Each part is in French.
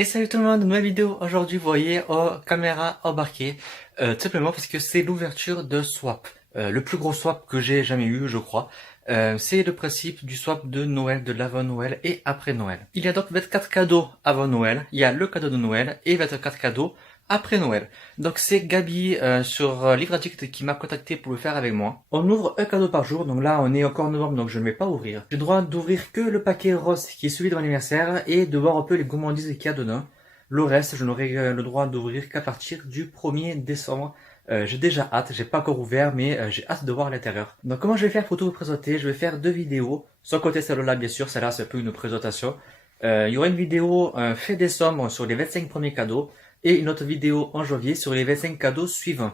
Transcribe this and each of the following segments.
Et salut tout le monde, nouvelle vidéo aujourd'hui, vous voyez, caméra embarquée, tout simplement parce que c'est l'ouverture de swap, le plus gros swap que j'ai jamais eu, je crois. C'est le principe du swap de Noël, de l'avant Noël et après Noël. Il y a donc 24 cadeaux avant Noël, il y a le cadeau de Noël et 24 cadeaux après Noël. Donc c'est Gabi sur Livre Addict qui m'a contacté pour le faire avec moi. On ouvre un cadeau par jour, donc là on est encore en novembre donc je ne vais pas ouvrir. J'ai le droit d'ouvrir que le paquet rose qui est celui de mon anniversaire et de voir un peu les gourmandises qu'il y a dedans. Le reste je n'aurai le droit d'ouvrir qu'à partir du 1er décembre. J'ai déjà hâte, j'ai pas encore ouvert mais j'ai hâte de voir l'intérieur. Donc comment je vais faire pour tout vous présenter? Je vais faire deux vidéos, sans côté celle-là bien sûr, celle-là c'est un peu une présentation. Il y aura une vidéo fait décembre sur les 25 premiers cadeaux et une autre vidéo en janvier sur les 25 cadeaux suivants.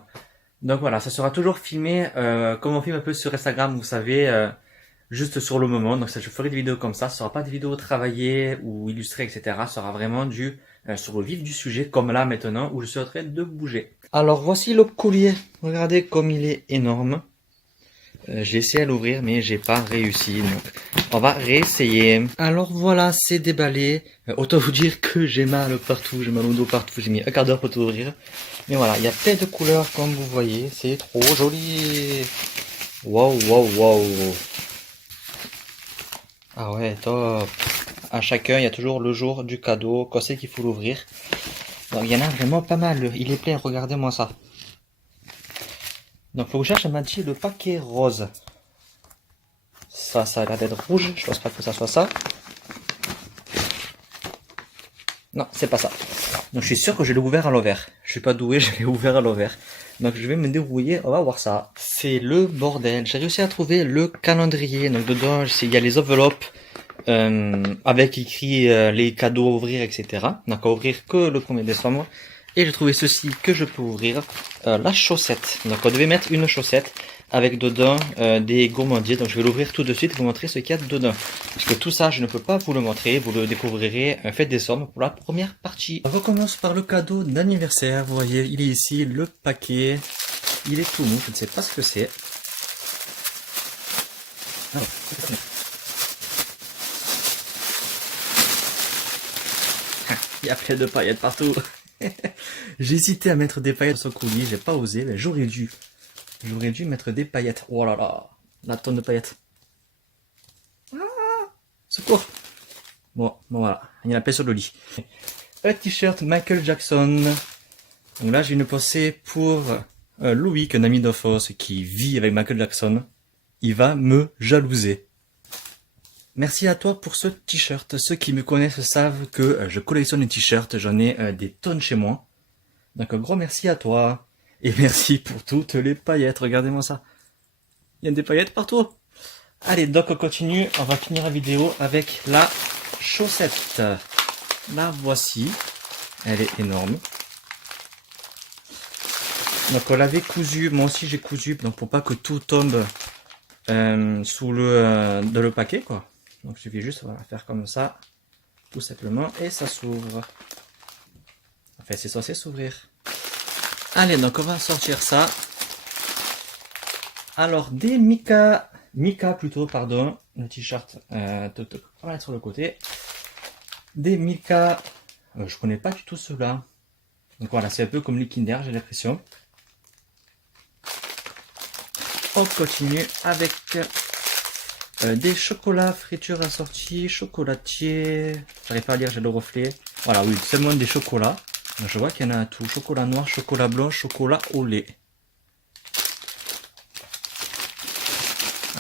Donc voilà, ça sera toujours filmé comme on filme un peu sur Instagram, vous savez, juste sur le moment. Donc ça, je ferai des vidéos comme ça, ce sera pas des vidéos travaillées ou illustrées, etc. Ce sera vraiment sur le vif du sujet, comme là maintenant où je suis en train de bouger. Alors voici le collier, regardez comme il est énorme. J'ai essayé à l'ouvrir mais j'ai pas réussi, donc on va réessayer. Alors voilà, c'est déballé. Autant vous dire que j'ai mal partout, j'ai mal au dos partout, j'ai mis un quart d'heure pour tout ouvrir. Mais voilà, il y a plein de couleurs comme vous voyez, c'est trop joli. Waouh, waouh, waouh. Ah ouais, top. À chacun, il y a toujours le jour du cadeau, quand c'est qu'il faut l'ouvrir. Donc il y en a vraiment pas mal, il est plein, regardez-moi ça. Donc faut que je cherche, elle m'a dit le paquet rose. Ça a l'air d'être rouge, je pense pas que ça soit ça. Non, c'est pas ça. Donc je suis sûr que je l'ai ouvert à l'envers. Je suis pas doué, je l'ai ouvert à l'envers. Donc je vais me débrouiller, on va voir ça. C'est le bordel. J'ai réussi à trouver le calendrier. Donc dedans, il y a les enveloppes avec écrit les cadeaux à ouvrir, etc. Donc à ouvrir que le 1er décembre. Et j'ai trouvé ceci que je peux ouvrir, la chaussette. Donc on devait mettre une chaussette avec dedans des gourmandises. Donc je vais l'ouvrir tout de suite et vous montrer ce qu'il y a dedans. Parce que tout ça, je ne peux pas vous le montrer. Vous le découvrirez fête décembre pour la première partie. On recommence par le cadeau d'anniversaire. Vous voyez, il est ici, le paquet. Il est tout mou, je ne sais pas ce que c'est. Alors, il y a plein de paillettes partout. J'ai hésité à mettre des paillettes sur le colis, j'ai pas osé, mais j'aurais dû. J'aurais dû mettre des paillettes. Oh là là, la tonne de paillettes. Ah, secours. Bon, voilà, il y en a plein sur le lit. Un t-shirt Michael Jackson. Donc là, j'ai une pensée pour Louis, un ami d'enfance qui vit avec Michael Jackson. Il va me jalouser. Merci à toi pour ce t-shirt. Ceux qui me connaissent savent que je collectionne les t-shirts. J'en ai des tonnes chez moi. Donc un gros merci à toi. Et merci pour toutes les paillettes. Regardez-moi ça. Il y a des paillettes partout. Allez, donc on continue. On va finir la vidéo avec la chaussette. La voici. Elle est énorme. Donc on l'avait cousu. Moi aussi j'ai cousu. Donc pour pas que tout tombe sous dans le paquet, quoi. Donc il suffit juste voilà, faire comme ça. Tout simplement. Et ça s'ouvre. Enfin c'est censé s'ouvrir. Allez, donc on va sortir ça. Alors, des Mika plutôt, pardon, le t-shirt, on va mettre sur le côté. Des Mika, je connais pas du tout ceux-là. Donc voilà, c'est un peu comme les Kinder, j'ai l'impression. On continue avec des chocolats friture assortis, chocolatier, j'arrive pas à lire, j'ai le reflet. Voilà, oui, seulement des chocolats. Je vois qu'il y en a tout, chocolat noir, chocolat blanc, chocolat au lait.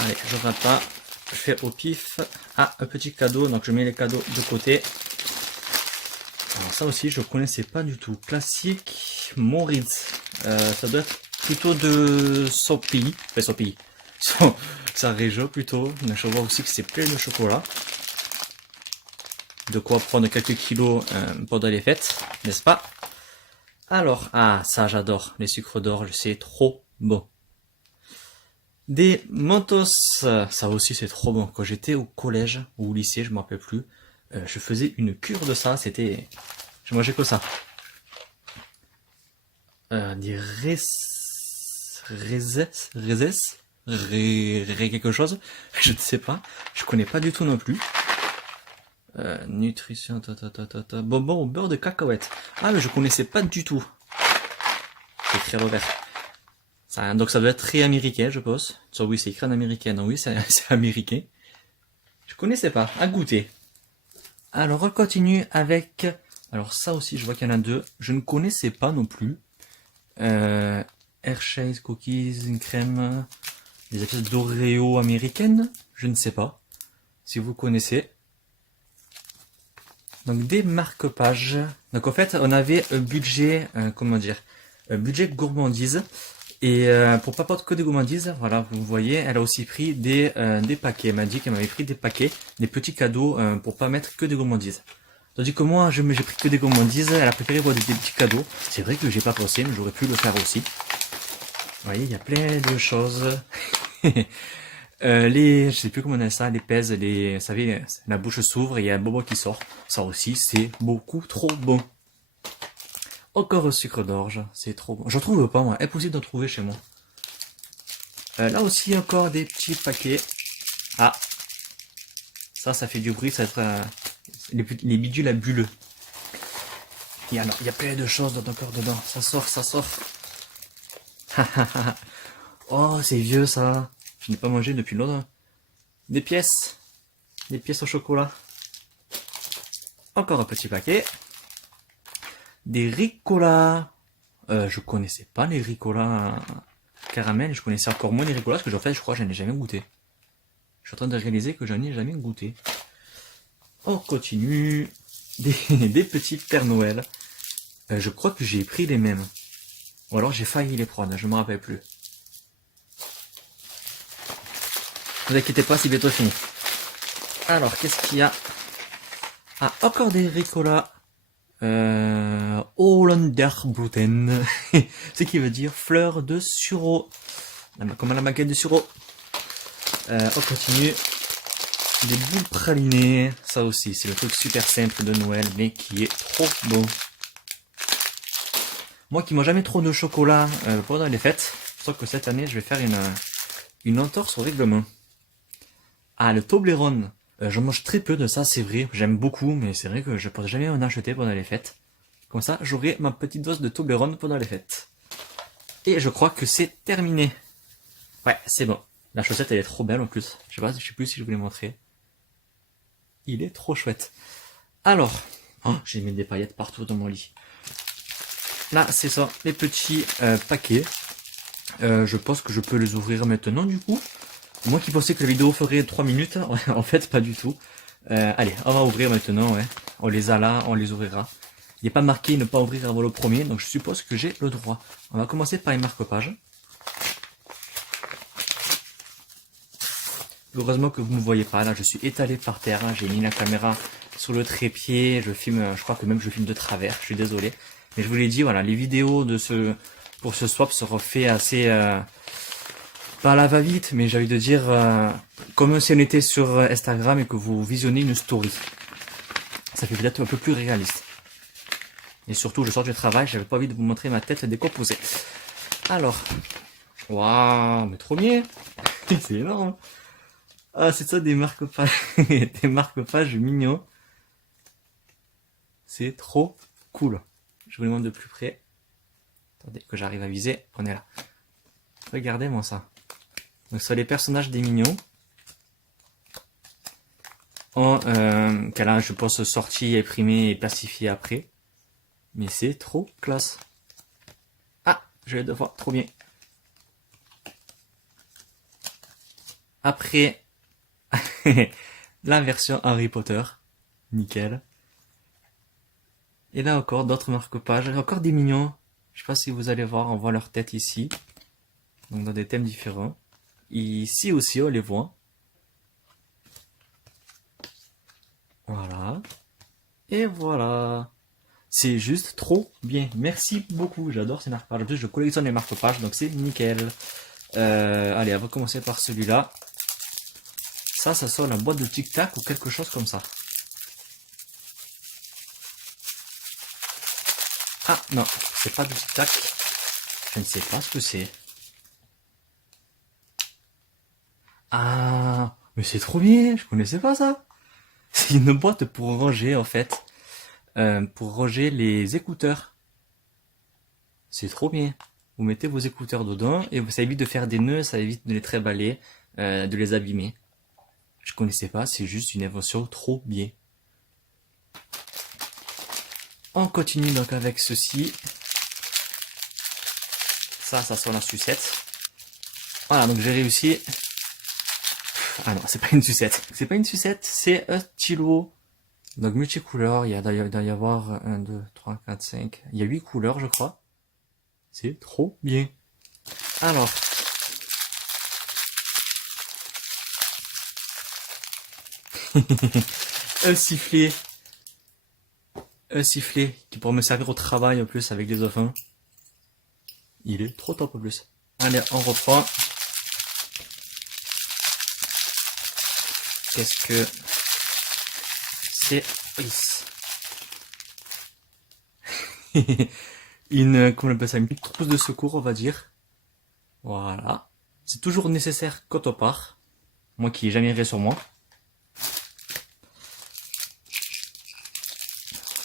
Allez, je rate pas, je fais au pif. Ah, un petit cadeau, donc je mets les cadeaux de côté. Alors ça aussi, je connaissais pas du tout. Classique Moritz, ça doit être plutôt de son pays, enfin son pays, sa région plutôt. Mais je vois aussi que c'est plein de chocolat. De quoi prendre quelques kilos pendant les fêtes, n'est-ce pas? Alors, ah, ça j'adore, les sucres d'orge, c'est trop bon. Des Mentos, ça aussi c'est trop bon. Quand j'étais au collège ou au lycée, je me rappelle plus, je faisais une cure de ça, c'était... Je mangeais que ça. Des quelque chose, je ne sais pas, je connais pas du tout non plus. Nutrition, bonbon au beurre de cacahuète. Ah, mais je connaissais pas du tout. C'est écrit à l'envers. Donc ça doit être très américain, je pense. Oui, c'est écrit en américain. Donc oui, c'est américain. Je connaissais pas. À goûter. Alors, on continue avec... Alors ça aussi, je vois qu'il y en a deux. Je ne connaissais pas non plus. Hershey's Cookies, une crème... Des espèces d'Oreo américaines. Je ne sais pas. Si vous connaissez. Donc des marque-pages. Donc en fait, on avait un budget, comment dire, un budget gourmandise. Et pour pas prendre que des gourmandises, voilà, vous voyez, elle a aussi pris des paquets. Elle m'a dit qu'elle m'avait pris des paquets, des petits cadeaux pour pas mettre que des gourmandises. Tandis que moi, j'ai pris que des gourmandises. Elle a préféré voir des petits cadeaux. C'est vrai que j'ai pas pensé, mais j'aurais pu le faire aussi. Vous voyez, il y a plein de choses. Je sais plus comment on appelle ça, les pèses, vous savez, la bouche s'ouvre et il y a un bonbon qui sort. Ça aussi, c'est beaucoup trop bon. Encore au sucre d'orge, c'est trop bon. J'en trouve pas, moi. Impossible d'en trouver chez moi. Là aussi, encore des petits paquets. Ah. Ça fait du bruit, ça va être les bidules à bulles. Il y a plein de choses encore dedans. Ça sort. Oh, c'est vieux, ça. Je n'ai pas mangé depuis longtemps. Des pièces au chocolat. Encore un petit paquet. Des Ricola. Je connaissais pas les Ricola caramel. Je connaissais encore moins les Ricola parce que en fait, je crois que j'en ai jamais goûté. Je suis en train de réaliser que j'en ai jamais goûté. On continue. Des petits Pères Noël. Je crois que j'ai pris les mêmes. Ou alors j'ai failli les prendre, je me rappelle plus. Ne vous inquiétez pas, c'est bientôt fini. Alors, qu'est-ce qu'il y a? Ah, encore des Ricola. Hollanderblüten. Ce qui veut dire fleur de sureau. Comme la maquette de sureau. On continue. Des boules pralinées. Ça aussi, c'est le truc super simple de Noël, mais qui est trop bon. Moi qui mange jamais trop de chocolat pendant les fêtes, sauf que cette année, je vais faire une entorse au règlement. Ah, le Toblerone. J'en mange très peu de ça, c'est vrai. J'aime beaucoup, mais c'est vrai que je ne pourrais jamais en acheter pendant les fêtes. Comme ça, j'aurai ma petite dose de Toblerone pendant les fêtes. Et je crois que c'est terminé. Ouais, c'est bon. La chaussette, elle est trop belle en plus. Je sais plus si je vous l'ai montré. Il est trop chouette. Alors, oh, j'ai mis des paillettes partout dans mon lit. Là, c'est ça, les petits paquets. Je pense que je peux les ouvrir maintenant du coup. Moi qui pensais que la vidéo ferait 3 minutes, en fait pas du tout. Allez, on va ouvrir maintenant, ouais. On les a là, on les ouvrira. Il n'est pas marqué ne pas ouvrir avant le premier, donc je suppose que j'ai le droit. On va commencer par les marque-pages. Heureusement que vous ne me voyez pas, là je suis étalé par terre, hein. J'ai mis la caméra sur le trépied, je filme, je crois que même je filme de travers, je suis désolé. Mais je vous l'ai dit, voilà, les vidéos pour ce swap seront faites assez... pas à la va-vite, mais j'ai envie de dire comme si on était sur Instagram et que vous visionnez une story. Ça fait peut-être un peu plus réaliste. Et surtout, je sors du travail, j'avais pas envie de vous montrer ma tête décomposée. Alors, waouh, mais trop bien. C'est énorme. Ah, c'est ça des marque-pages, des marque-pages mignons. C'est trop cool. Je vous les montre de plus près. Attendez que j'arrive à viser. On est là. Regardez-moi ça. Donc sur les personnages des mignons. Qu'elle a, je pense, sorti, imprimé et plastifié après. Mais c'est trop classe. Ah, je vais devoir, trop bien. Après, la version Harry Potter. Nickel. Et là encore, d'autres marque-pages. Encore des mignons. Je sais pas si vous allez voir, on voit leur tête ici. Donc dans des thèmes différents. Ici aussi, on les voit. Voilà. Et voilà. C'est juste trop bien. Merci beaucoup. J'adore ces marque-pages. En plus, je collectionne les marque-pages, donc c'est nickel. Allez, on va commencer par celui-là. Ça sort la boîte de Tic Tac ou quelque chose comme ça. Ah, non, c'est pas du Tic Tac. Je ne sais pas ce que c'est. Ah, mais c'est trop bien. Je connaissais pas ça. C'est une boîte pour ranger en fait, pour ranger les écouteurs. C'est trop bien. Vous mettez vos écouteurs dedans et ça évite de faire des nœuds, ça évite de les tréballer, de les abîmer. Je connaissais pas, c'est juste une invention trop bien. On continue donc avec ceci. Ça sent la sucette. Voilà, donc j'ai réussi. Ah non, c'est pas une sucette. C'est pas une sucette, c'est un stylo. Donc multicouleur, il doit y avoir 1, 2, 3, 4, 5. Il y a 8 couleurs, je crois. C'est trop bien. Alors. Un sifflet. Un sifflet qui pourra me servir au travail en plus avec les enfants. Il est trop top en plus. Allez, on reprend. Qu'est-ce que c'est? Oui. Comment on appelle ça? Une petite trousse de secours, on va dire. Voilà. C'est toujours nécessaire quand on part. Moi qui n'ai jamais rien sur moi.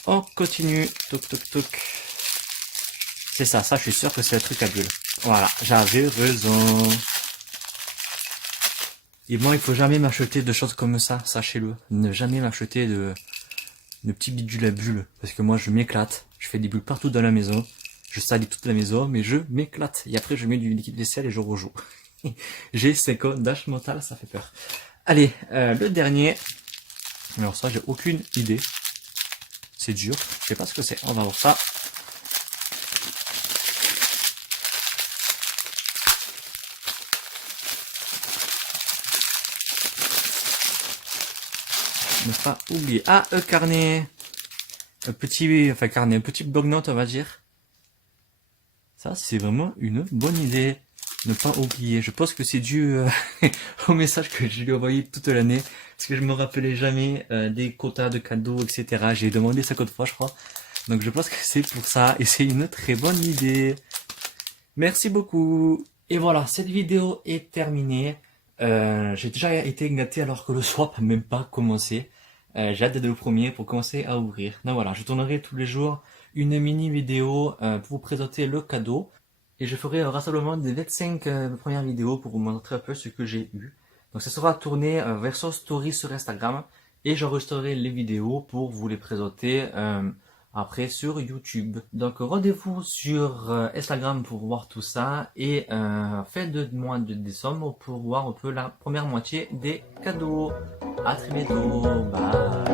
On continue. Toc toc toc. C'est ça, je suis sûr que c'est le truc à bulles. Voilà, j'avais raison. Et moi, il faut jamais m'acheter de choses comme ça, sachez-le. Ne jamais m'acheter de petits bidules à bulles. Parce que moi, je m'éclate. Je fais des bulles partout dans la maison. Je salis toute la maison, mais je m'éclate. Et après, je mets du liquide vaisselle et je rejoue. J'ai 5 ans d'âge mental, ça fait peur. Allez, le dernier. Alors ça, j'ai aucune idée. C'est dur. Je sais pas ce que c'est. On va voir ça. Ne pas oublier. Ah, un carnet. Un petit bloc-notes, on va dire. Ça, c'est vraiment une bonne idée. Ne pas oublier. Je pense que c'est dû au message que je lui ai envoyé toute l'année. Parce que je me rappelais jamais des quotas de cadeaux, etc. J'ai demandé 50 fois, je crois. Donc je pense que c'est pour ça. Et c'est une très bonne idée. Merci beaucoup. Et voilà, cette vidéo est terminée. J'ai déjà été gâté alors que le swap n'a même pas commencé. J'ai hâte d'être le premier pour commencer à ouvrir. Donc voilà, je tournerai tous les jours une mini vidéo pour vous présenter le cadeau. Et je ferai un rassemblement des 25 premières vidéos pour vous montrer un peu ce que j'ai eu. Donc ça sera tourné version story sur Instagram. Et j'enregistrerai les vidéos pour vous les présenter après sur YouTube. Donc rendez-vous sur Instagram pour voir tout ça. Et fin de mois de décembre pour voir un peu la première moitié des cadeaux. À très bientôt. Bye.